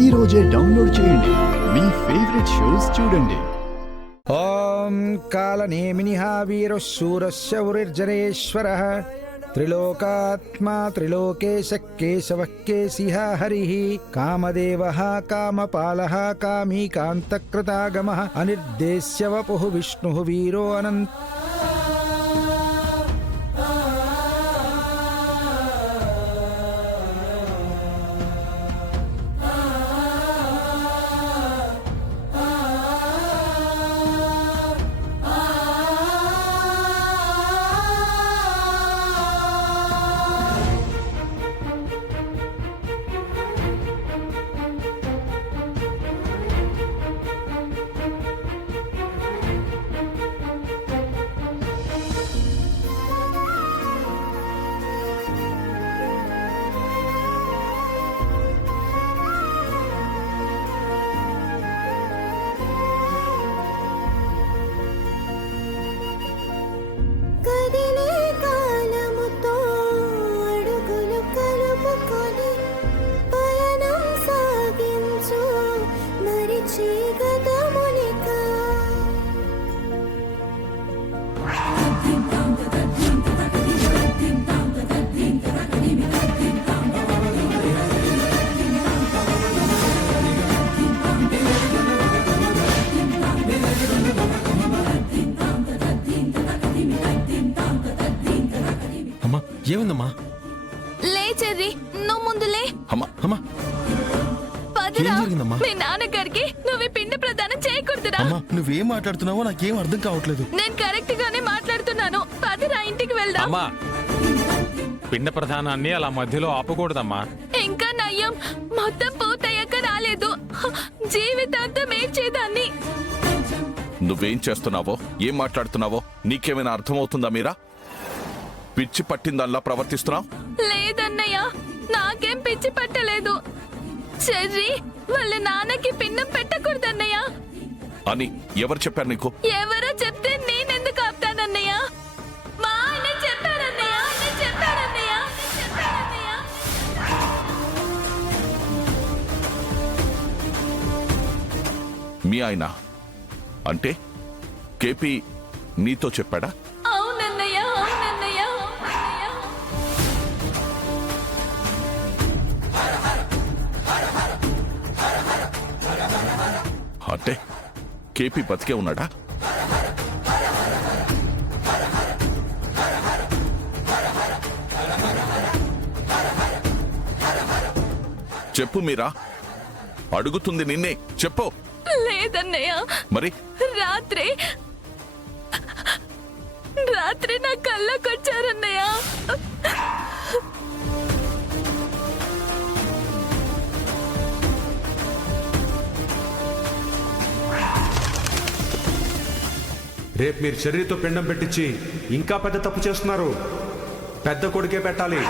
ఈ రోజే డౌన్లోడ్ చేయండి. మీ ఫేవరెట్ షోస్ చూడండి. ఓం కాలనేమినిః వీరః శూరస్య ఉరిర్జనేశ్వరః త్రిలోకాత్మా త్రిలోకేశః కేశవః కేశిః హరిః కామదేవః కామపాలః కామీకాంతకృతాగమః అనిర్దేశ్య వపుః విష్ణుః వీరో అనంత. ఏముందమ్మా? లే చెర్రీ, నువ్వు ముందు లే. అమ్మా పదరా. మీ నాన్నగారికి నువ్వు పిండ ప్రదానం చేయకూడదురా. అమ్మా నువ్వేం మాట్లాడుతున్నావో నాకేం అర్థం కావట్లేదు. నేను కరెక్ట్ గానే మాట్లాడుతున్నాను. పదరా, ఇంటికి వెళ్దాం. అమ్మా పిండ ప్రధానాన్ని అలా మధ్యలో ఆపకూడదమ్మా. ఇంకా నయ్యం, మొత్తం పూర్తయ్యాక రాలేదు. జీవితాంతం ఏడ్చేదాన్ని. నువ్వేం చేస్తున్నావో ఏం మాట్లాడుతున్నావో నీకేమైనా అర్థమవుతుందా? మీరా పిచ్చి పట్టిందల్లా ప్రవర్తిస్తున్నావు. లేదన్నయ్య, నాకేం పిచ్చి పట్టలేదు. చెర్రీ వాళ్ళ నాన్నకి పిండం పెట్టకూడదన్నయ్య అని ఎవరు చెప్పారు నీకు? ఎవరో చెప్తే నేనెందుకు ఆపుతానన్నయ్య? మా ఆయన చెప్పారన్నయ్య, నేను చెప్పారన్నయ్య, నేను చెప్పారన్నయ్య. మీ ఆయన అంటే కేపీ నీతో చెప్పాడా? అవునన్నయ్య, అవునన్నయ్య, అవునన్నయ్య. అంటే కేపీ బతికే ఉన్నాడా? చెప్పు మీరా, అడుగుతుంది నిన్నే, చెప్పు. లేదన్నయ్య, మరి రాత్రి నా కళ్ళకొచ్చారన్నయ్య. రేపు మీరు చెర్రీతో పిండం పెట్టించి ఇంకా పెద్ద తప్పు చేస్తున్నారు. పెద్ద కొడుకే పెట్టాలి.